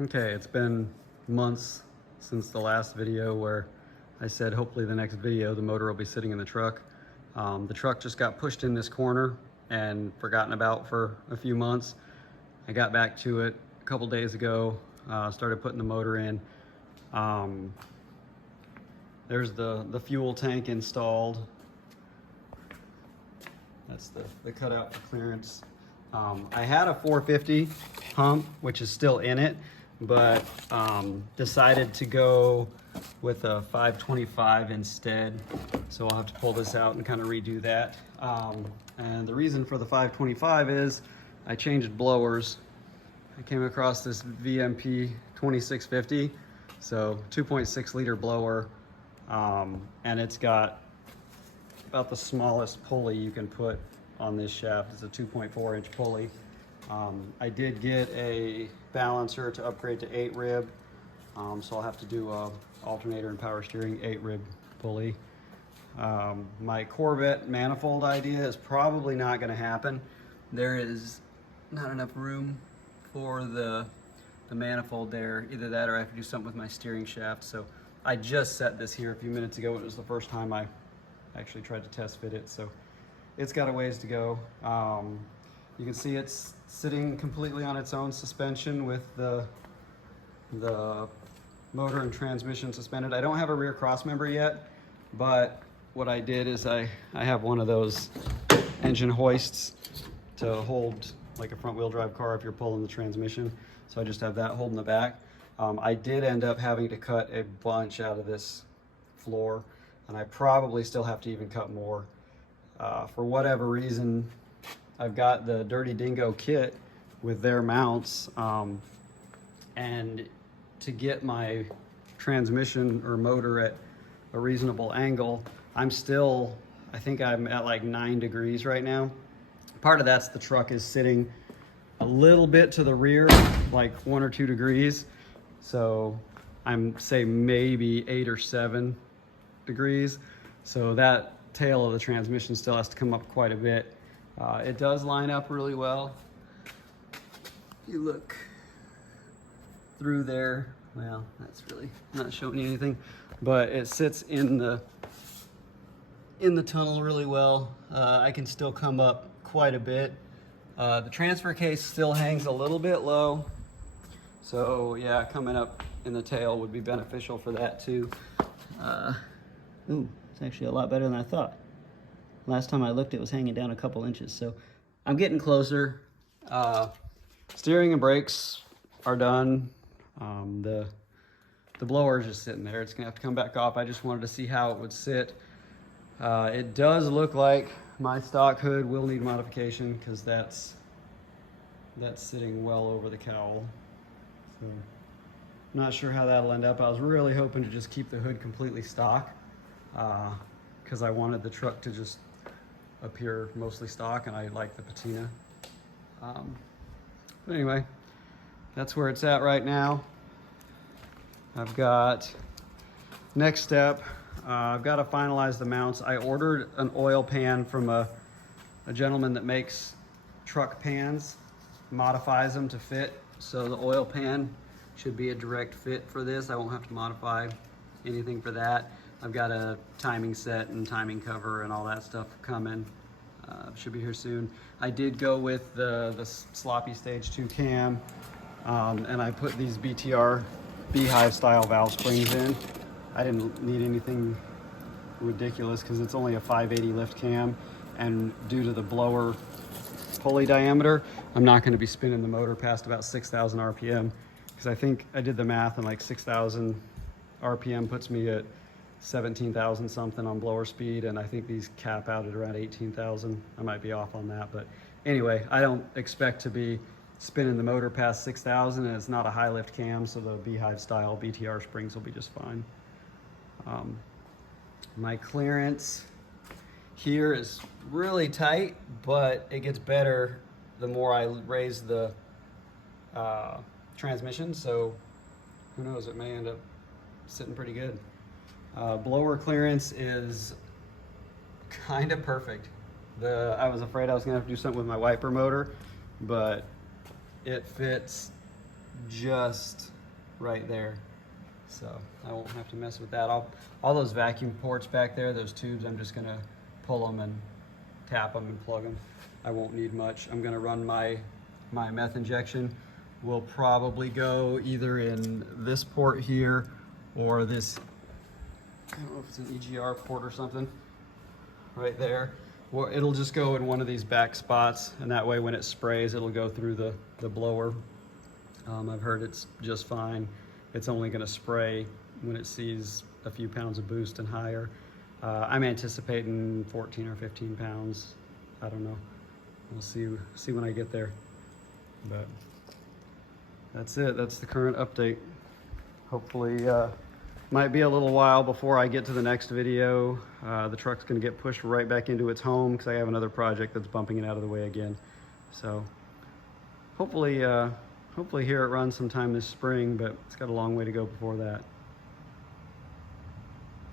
Okay, it's been months since the last video where I said hopefully the next video the motor will be sitting in the truck. The truck just got pushed in this corner and forgotten about for a few months. I got back to it a couple days ago, started putting the motor in. There's the fuel tank installed. That's the cutout for clearance. I had a 450 pump, which is still in it, but decided to go with a 525 instead. So I'll have to pull this out and kind of redo that. And the reason for the 525 is I changed blowers. I came across this VMP 2650, so 2.6 liter blower, and it's got about the smallest pulley you can put on this shaft. It's a 2.4 inch pulley. I did get a balancer to upgrade to 8 rib, so I'll have to do a alternator and power steering 8 rib pulley. My Corvette manifold idea is probably not going to happen. There is not enough room for the manifold there. Either that or I have to do something with my steering shaft. So I just set this here a few minutes ago. It was the first time I actually tried to test fit it, so it's got a ways to go. You can see it's sitting completely on its own suspension with the motor and transmission suspended. I don't have a rear cross member yet, but what I did is I have one of those engine hoists to hold like a front wheel drive car if you're pulling the transmission. So I just have that holding the back. I did end up having to cut a bunch out of this floor, and I probably still have to even cut more. For whatever reason, I've got the Dirty Dingo kit with their mounts, and to get my transmission or motor at a reasonable angle, I think I'm at like 9 degrees right now. Part of that's the truck is sitting a little bit to the rear, like 1 or 2 degrees. So I'm say maybe 8 or 7 degrees. So that tail of the transmission still has to come up quite a bit. It does line up really well. You look through there, well, that's really not showing you anything, but it sits in the tunnel really well. I can still come up quite a bit. The transfer case still hangs a little bit low, so yeah, coming up in the tail would be beneficial for that too. Ooh, it's actually a lot better than I thought. Last time I looked, it was hanging down a couple inches, so I'm getting closer. Steering and brakes are done. The blower is just sitting there. It's gonna have to come back off. I just wanted to see how it would sit. It does look like my stock hood will need modification because that's sitting well over the cowl. So not sure how that'll end up. I was really hoping to just keep the hood completely stock because I wanted the truck to just appear mostly stock, and I like the patina. But anyway, that's where it's at right now. I've got next step. I've got to finalize the mounts. I ordered an oil pan from a gentleman that makes truck pans, modifies them to fit. So the oil pan should be a direct fit for this. I won't have to modify anything for that. I've got a timing set and timing cover and all that stuff coming. Should be here soon. I did go with the sloppy stage 2 cam, and I put these BTR beehive style valve springs in. I didn't need anything ridiculous because it's only a 580 lift cam, and due to the blower pulley diameter, I'm not going to be spinning the motor past about 6,000 RPM, because I think I did the math and like 6,000 RPM puts me at 17,000 something on blower speed, and I think these cap out at around 18,000. I might be off on that, but anyway, I don't expect to be spinning the motor past 6,000, and it's not a high lift cam, so the beehive style BTR springs will be just fine. My clearance here is really tight, but it gets better the more I raise the transmission, so who knows, it may end up sitting pretty good. Blower clearance is kind of perfect. I was afraid I was gonna have to do something with my wiper motor, but it fits just right there. So I won't have to mess with that. All those vacuum ports back there, those tubes, I'm just gonna pull them and tap them and plug them. I won't need much. I'm gonna run my meth injection. Will probably go either in this port here or this, I don't know if it's an EGR port or something, right there. Well, it'll just go in one of these back spots, and that way when it sprays, it'll go through the blower. I've heard it's just fine. It's only gonna spray when it sees a few pounds of boost and higher. I'm anticipating 14 or 15 pounds. I don't know. We'll see when I get there. But that's it. That's the current update. Hopefully, might be a little while before I get to the next video. The truck's gonna get pushed right back into its home because I have another project that's bumping it out of the way again. So hopefully here it runs sometime this spring, but it's got a long way to go before that.